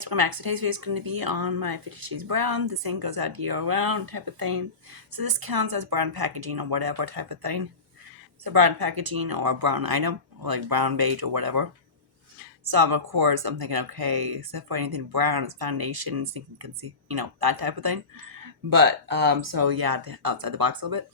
So my Max Taste is going to be on my 50 Shades Brown. This thing goes out year round type of thing. So this counts as brown packaging or whatever type of thing. So brown packaging or a brown item, or like brown beige or whatever. So of course I'm thinking, okay, except for anything brown, it's foundation, sneaking conceal, that type of thing. But so yeah, outside the box a little bit.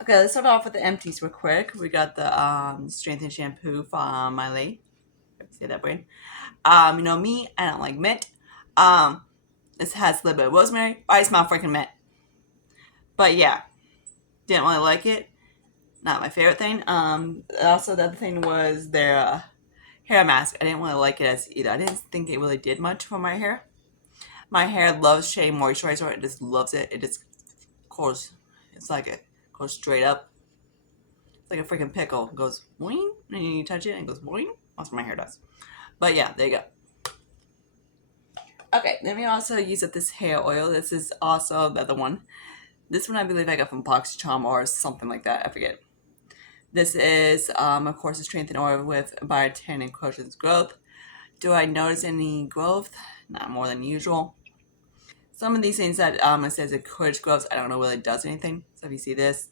Okay, let's start off with the empties real quick. We got the strengthen shampoo from Miley. Say that brain. Me, I don't like mint. Um, this has a little bit of rosemary. I smell freaking mint. But yeah, didn't really like it. Not my favorite thing. Also the other thing was their hair mask. I didn't really like it as either. I didn't think it really did much for my hair. My hair loves Shea Moisturizer. It just loves it. It just goes. It's like it goes straight up. It's like a freaking pickle. It goes boing, and you touch it, and it goes boing. That's what my hair does. But yeah, there you go. Okay, then we also use up this hair oil. This is also the other one. This one I believe I got from BoxyCharm or something like that. I forget. This is, of course, a strengthened oil with biotin and cushions growth. Do I notice any growth? Not more than usual. Some of these things that it says encourage growth, I don't know whether it does anything. So if you see this,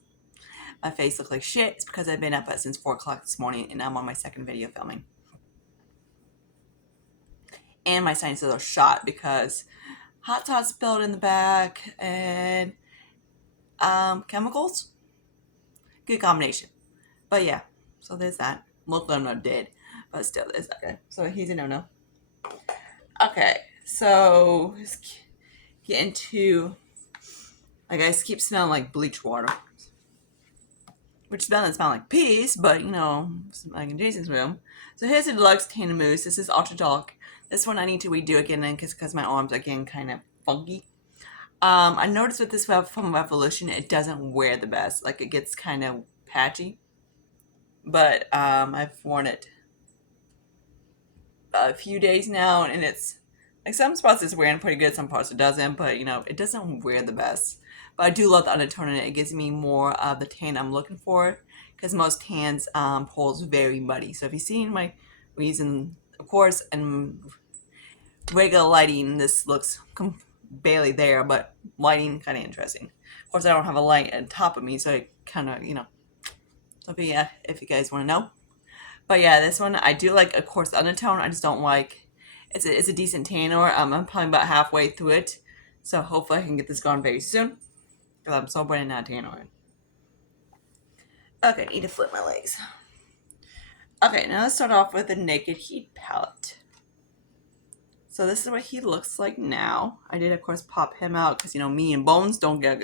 my face looks like shit. It's because I've been up since 4 o'clock this morning and I'm on my second video filming. And my sinuses are shot because hot sauce spilled in the back and chemicals. Good combination. But yeah, so there's that. Most of them are dead, but still, there's that guy. So he's a no-no. Okay, so let's get into. I guys keep smelling like bleach water, which doesn't smell like peace, but like in Jason's room. So here's the deluxe Tana Mousse. This is ultra dark. This one I need to redo again because my arms are getting kind of funky. I noticed with this from Revolution, it doesn't wear the best. Like it gets kind of patchy. But I've worn it a few days now, and it's like some spots it's wearing pretty good, some parts it doesn't. But it doesn't wear the best. But I do love the undertone in it. It gives me more of the tan I'm looking for because most tans pulls very muddy. So if you've seen my reason, of course, and regular lighting, this looks barely there, but lighting kind of interesting. Of course, I don't have a light on top of me, so it kind of So if you guys want to know. But yeah, this one I do like, of course, the undertone. I just don't like. It's a decent tanner. I'm probably about halfway through it, so hopefully I can get this gone very soon. Because I'm so burning out tanner. Okay, I need to flip my legs. Okay, now let's start off with the Naked Heat palette. So this is what he looks like now. I did, of course, pop him out because me and bones don't get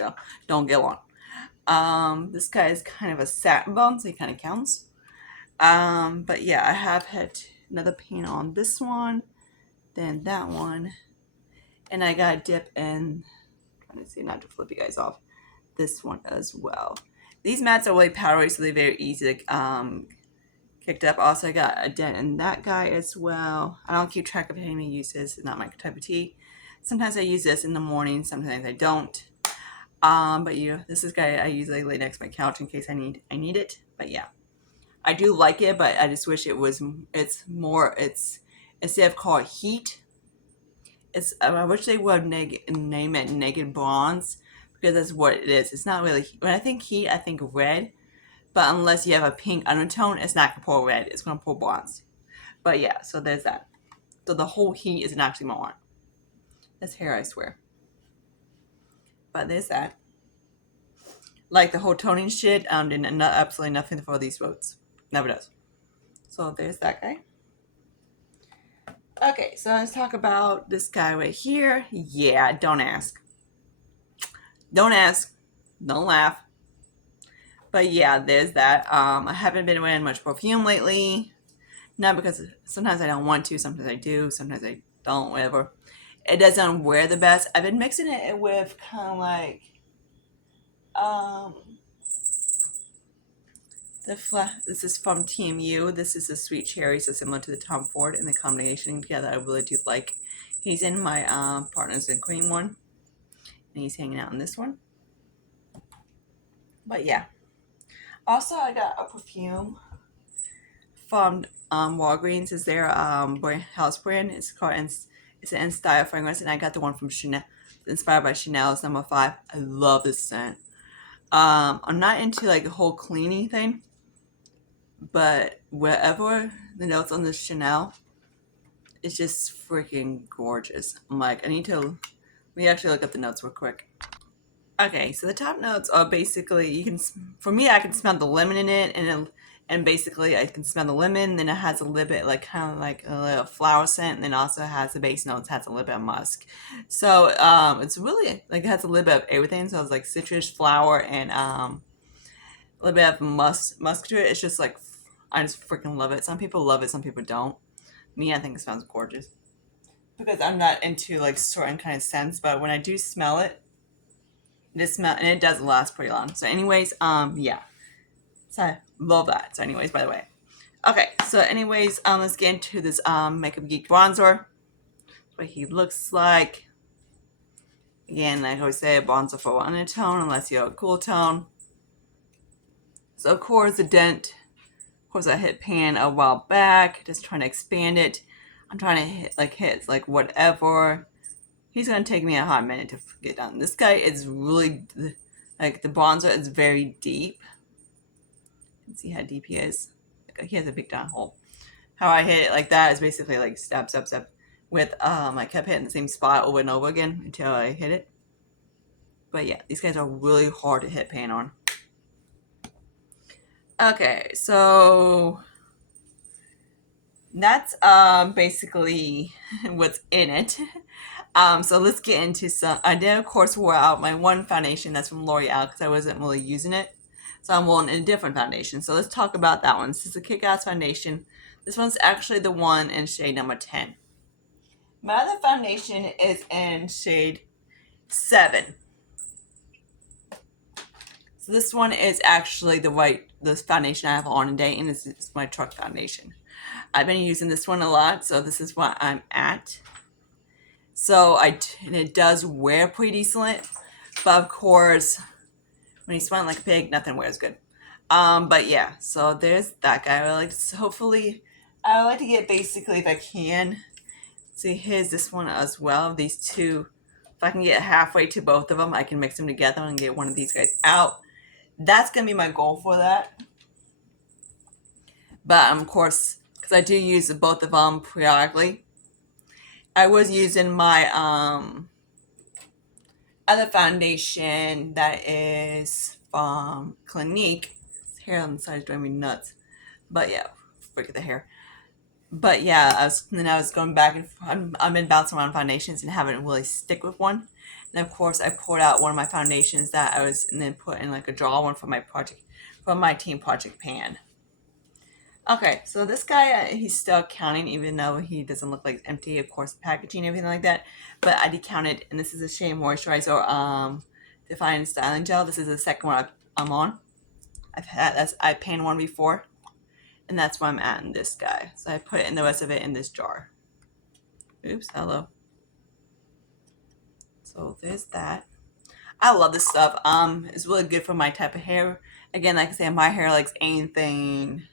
along. This guy is kind of a satin bone, so he kind of counts. But yeah, I have had another paint on this one, then that one, and I got a dip in, trying to see not to flip you guys off, this one as well. These mats are really powdery, so they're very easy to kicked up. Also, I got a dent in that guy as well. I don't keep track of how many uses. It's not my type of tea. Sometimes I use this in the morning, sometimes I don't. But this is guy I usually lay next to my couch in case I need it. But yeah, I do like it, but I just wish it's instead of called heat, I wish they would name it naked bronze because that's what it is. It's not really, when I think heat, I think red, but unless you have a pink undertone, it's not gonna pull red, it's gonna pull bronze. But yeah, so there's that. So the whole heat isn't actually my arm. That's hair, I swear. But there's that. Like the whole toning shit, did absolutely nothing for these votes. Never does. So there's that guy. Okay, so let's talk about this guy right here. Yeah, don't ask. Don't ask. Don't laugh. But yeah, there's that. I haven't been wearing much perfume lately. Not because sometimes I don't want to, sometimes I do, sometimes I don't, whatever. It doesn't wear the best. I've been mixing it with kind of like um this is from TMU. This is a sweet cherry, so similar to the Tom Ford, and the combination together I really do like. He's in my Partners in Cream one, and he's hanging out in this one. But yeah. Also, I got a perfume from Walgreens. Is their house brand. It's called it's an In Style fragrance, and I got the one from Chanel, inspired by Chanel's number 5. I love this scent. I'm not into like the whole cleaning thing, but wherever the notes on the Chanel, it's just freaking gorgeous. I'm like, I need to. Let me actually look up the notes real quick. Okay, so the top notes are basically for me, I can smell the lemon in it, and basically I can smell the lemon. Then it has a little bit like kind of like a little flower scent, and then also has the base notes, has a little bit of musk. So it's really like it has a little bit of everything. So it's like citrus, flower, and a little bit of musk to it. It's just like I just freaking love it. Some people love it, some people don't. Me, I think it smells gorgeous because I'm not into like certain kind of scents, but when I do smell it, this smell and it does last pretty long. So, anyways, yeah. So I love that. So, anyways, by the way, okay. So, anyways, let's get into this Makeup Geek bronzer. That's what he looks like. Again, like I always say, bronzer for undertone, unless you're a cool tone. So, of course, the dent. Of course, I hit pan a while back, just trying to expand it. I'm trying to hit like whatever. He's gonna take me a hot minute to get done. This guy is really like the bronzer is very deep. You can see how deep he is. He has a big down hole. How I hit it like that is basically like step. With I kept hitting the same spot over and over again until I hit it. But yeah, these guys are really hard to hit pan on. Okay, so that's basically what's in it. So let's get into some. I did, of course, wore out my one foundation that's from L'Oreal because I wasn't really using it. So I'm wearing a different foundation. So let's talk about that one. This is a Kick-Ass foundation. This one's actually the one in shade number 10. My other foundation is in shade 7. So this one is actually the foundation I have on today, and this is my truck foundation. I've been using this one a lot, so this is what I'm at. So and it does wear pretty decent, but of course, when you smell like a pig, nothing wears good. But yeah, so there's that guy. Hopefully, I would like to get basically if I can. See, here's this one as well. These two, if I can get halfway to both of them, I can mix them together and get one of these guys out. That's gonna be my goal for that. But of course, because I do use both of them periodically. I was using my other foundation that is from Clinique. This hair on the side is driving me nuts. But yeah, forget the hair. But yeah, I was going back and I've been bouncing around foundations and haven't really stick with one. And of course, I poured out one of my foundations that I was and then put in like a draw one for my team project pan. Okay, so this guy, he's still counting, even though he doesn't look like empty, of course, packaging, everything like that. But I decounted, and this is a Shea Moisturizer Define Styling Gel. This is the second one I'm on. I panned one before, and that's where I'm at in this guy. So I put in the rest of it in this jar. Oops, hello. So there's that. I love this stuff. It's really good for my type of hair. Again, like I said, my hair likes anything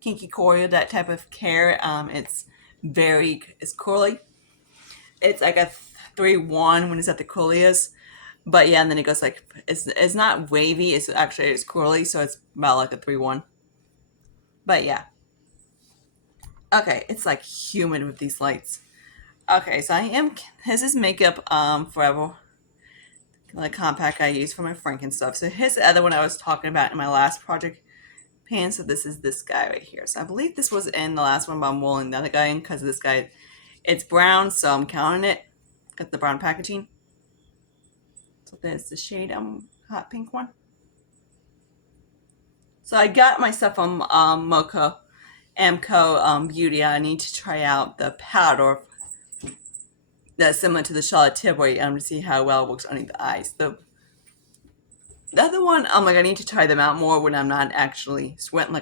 kinky coil, that type of hair. It's curly. It's like a 3-1 when it's at the curliest. But yeah, and then it goes like it's not wavy. It's curly, so it's about like a 3-1. But yeah. Okay, it's like humid with these lights. Okay, so this is Makeup Forever, like compact I use for my Franken stuff. So here's the other one I was talking about in my last project pan. So this is this guy right here. So I believe this was in the last one, but I'm rolling the other guy in because this guy, it's brown, so I'm counting it. Got the brown packaging. So there's the shade hot pink one. So I got my stuff from Amco Beauty. I need to try out the powder that's similar to the Charlotte Tilbury to see how well it works underneath the eyes. The other one, I need to try them out more when I'm not actually sweating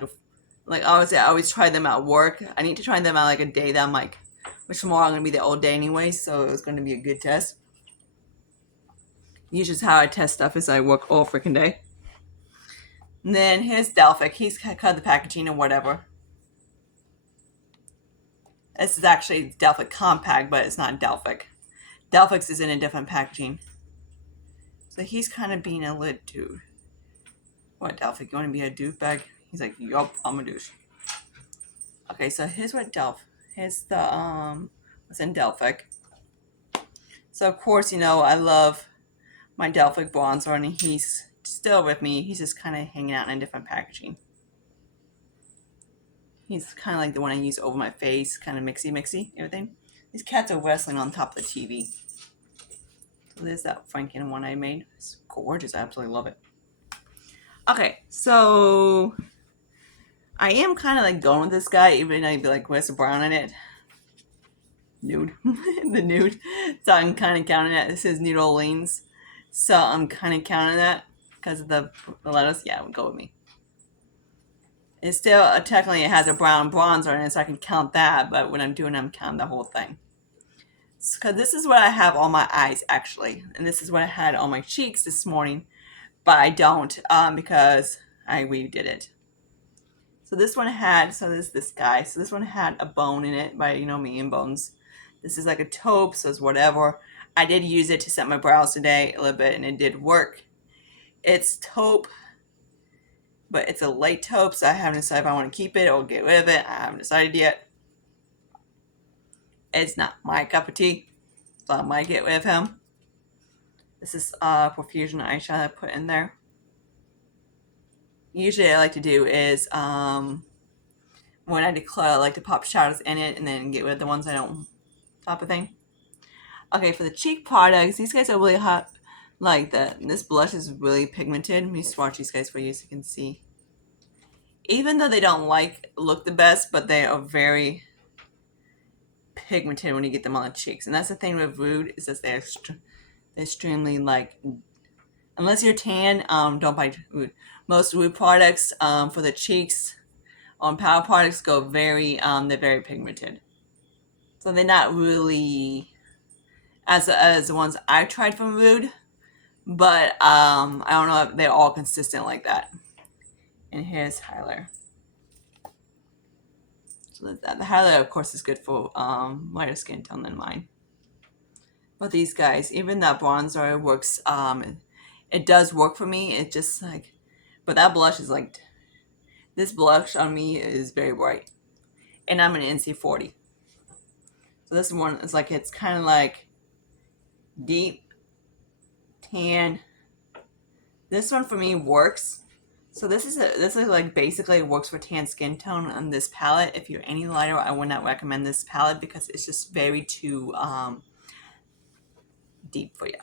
obviously I always try them at work. I need to try them out like a day that I'm like, which tomorrow I'm gonna be there all day anyway, so it's gonna be a good test. Usually how I test stuff is I work all freaking day. And then here's Delphic. He's cut the packaging or whatever. This is actually Delphic Compact, but it's not Delphic. Delphix is in a different packaging. So he's kind of being a lit dude. What, Delphic, you want to be a douchebag? He's like, yup, I'm a douche. Okay, so here's what here's the, what's in Delphic. So, of course, you know, I love my Delphic bronzer, and he's still with me. He's just kind of hanging out in a different packaging. He's kind of like the one I use over my face, kind of mixy, everything. These cats are wrestling on top of the TV. So there's that Franken one I made. It's gorgeous. I absolutely love it. Okay, so I am kind of like going with this guy, even though I'd be like, where's the brown in it? Nude. The nude. So I'm kind of counting that. This is Nude Orleans. So I'm kind of counting that because of the letters. Yeah, it would go with me. It's still, technically it has a brown bronzer in it, so I can count that, but when I'm doing it, I'm counting the whole thing. Because this is what I have on my eyes, actually. And this is what I had on my cheeks this morning, but I don't, because I redid it. So this one had, so there's this guy. So this one had a bone in it, by, you know me and bones. This is like a taupe, so it's whatever. I did use it to set my brows today a little bit, and it did work. It's taupe, but it's a light taupe, so I haven't decided if I want to keep it or get rid of it. I haven't decided yet. It's not my cup of tea, so I might get rid of him. This is Profusion eyeshadow I put in there. Usually I like to do is, when I declutter, I like to pop shadows in it and then get rid of the ones I don't, type of thing. Okay, for the cheek products, these guys are really hot. Like this blush is really pigmented. Let me swatch these guys for you so you can see. Even though they don't look the best, but they are very pigmented when you get them on the cheeks. And that's the thing with Rude, is that they're extremely unless you're tan, don't buy Rude. Most Rude products for the cheeks on powder products go very, they're very pigmented. So they're not really as the ones I tried from Rude, but I don't know if they're all consistent like that. And here's highlighter. So the highlighter, of course, is good for lighter skin tone than mine. But these guys, even that bronzer works. It does work for me. It's just like, but that blush is like, this blush on me is very bright, and I'm an NC40. So this one is like, it's kind of like deep tan. This one for me works. So this is like basically works for tan skin tone on this palette. If you're any lighter, I would not recommend this palette because it's just very too deep for you.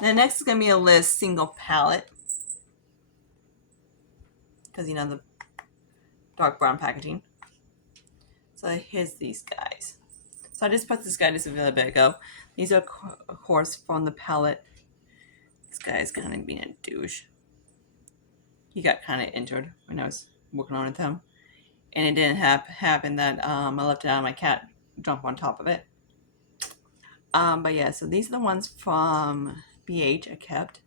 Then next is going to be a Liz single palette, because you know the dark brown packaging. So here's these guys. So I just put this guy just a little bit ago. These are, of course, from the palette. This guy is kind of being a douche. He got kind of injured when I was working on him, and it didn't happen that I left it out. My cat jumped on top of it. But yeah, so these are the ones from BH I kept.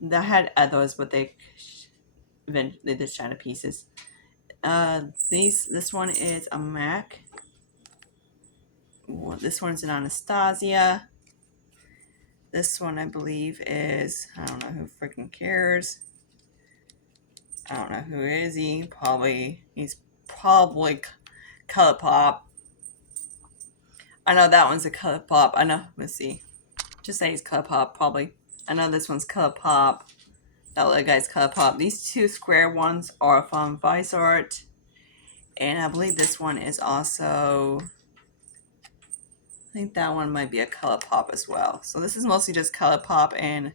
They had others, but they just shot to pieces. This one is a MAC. This one's an Anastasia. This one, I believe, is, I don't know who freaking cares. I don't know who is he. He's probably ColourPop. I know that one's a ColourPop. I know, let's see. Just say he's ColourPop, probably. I know this one's ColourPop. That other guy's ColourPop. These two square ones are from ViceArt. And I believe this one is also, I think that one might be a ColourPop as well. So this is mostly just ColourPop and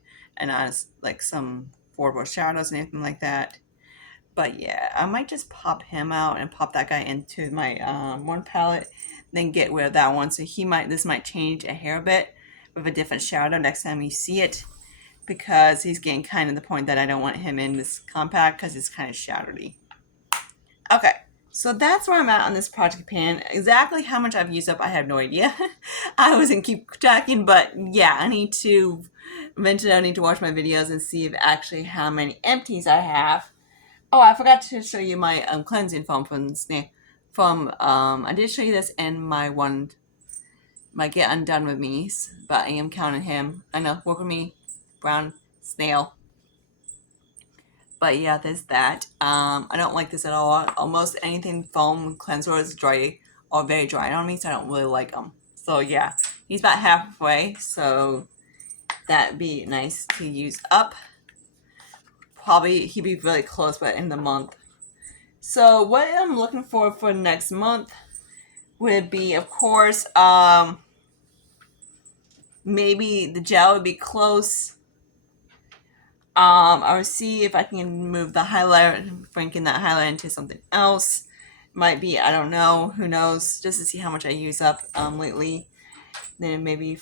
like some affordable shadows and anything like that. But yeah, I might just pop him out and pop that guy into my one palette, then get rid of that one. So this might change a hair bit with a different shadow next time you see it, because he's getting kind of the point that I don't want him in this compact because it's kind of shadowy. Okay. So that's where I'm at on this project pan. Exactly how much I've used up, I have no idea. I wasn't keep tracking, but yeah, I need to watch my videos and see if actually how many empties I have. Oh, I forgot to show you my cleansing foam from Snail. I did show you this in my Get Undone With Me's, but I am counting him. I know, work with me, brown snail. But yeah, there's that. I don't like this at all. Almost anything foam cleanser is dry or very dry on me, so I don't really like them. So yeah, he's about halfway, so that'd be nice to use up. Probably he'd be really close by the end of the month. So what I'm looking for next month would be, of course, maybe the gel would be close. I will see if I can move the highlighter, bringing that highlight into something else. Might be, I don't know, who knows, just to see how much I use up lately. Then maybe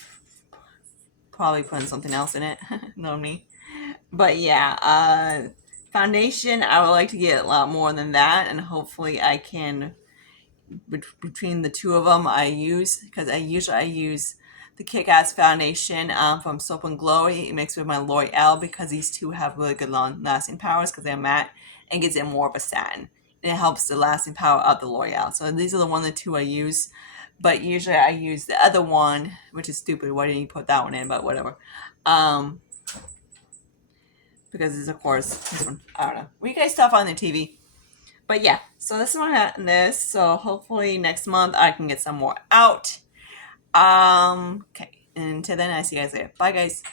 probably putting something else in it. Know me. But yeah, foundation, I would like to get a lot more than that, and hopefully I can, between the two of them I use, because I use the Kick-Ass foundation from Soap and Glow mixed with my L'Oreal, because these two have really good long lasting powers because they're matte and gives it more of a satin, and it helps the lasting power of the L'Oreal. So these are the one of the two I use, but usually I use the other one, which is stupid. Why didn't you put that one in? But whatever. Because it's, of course, this one. I don't know. We guys stuff on the TV. But yeah, so this is what happened this. So hopefully next month I can get some more out. Okay. And until then, I see you guys later. Bye, guys.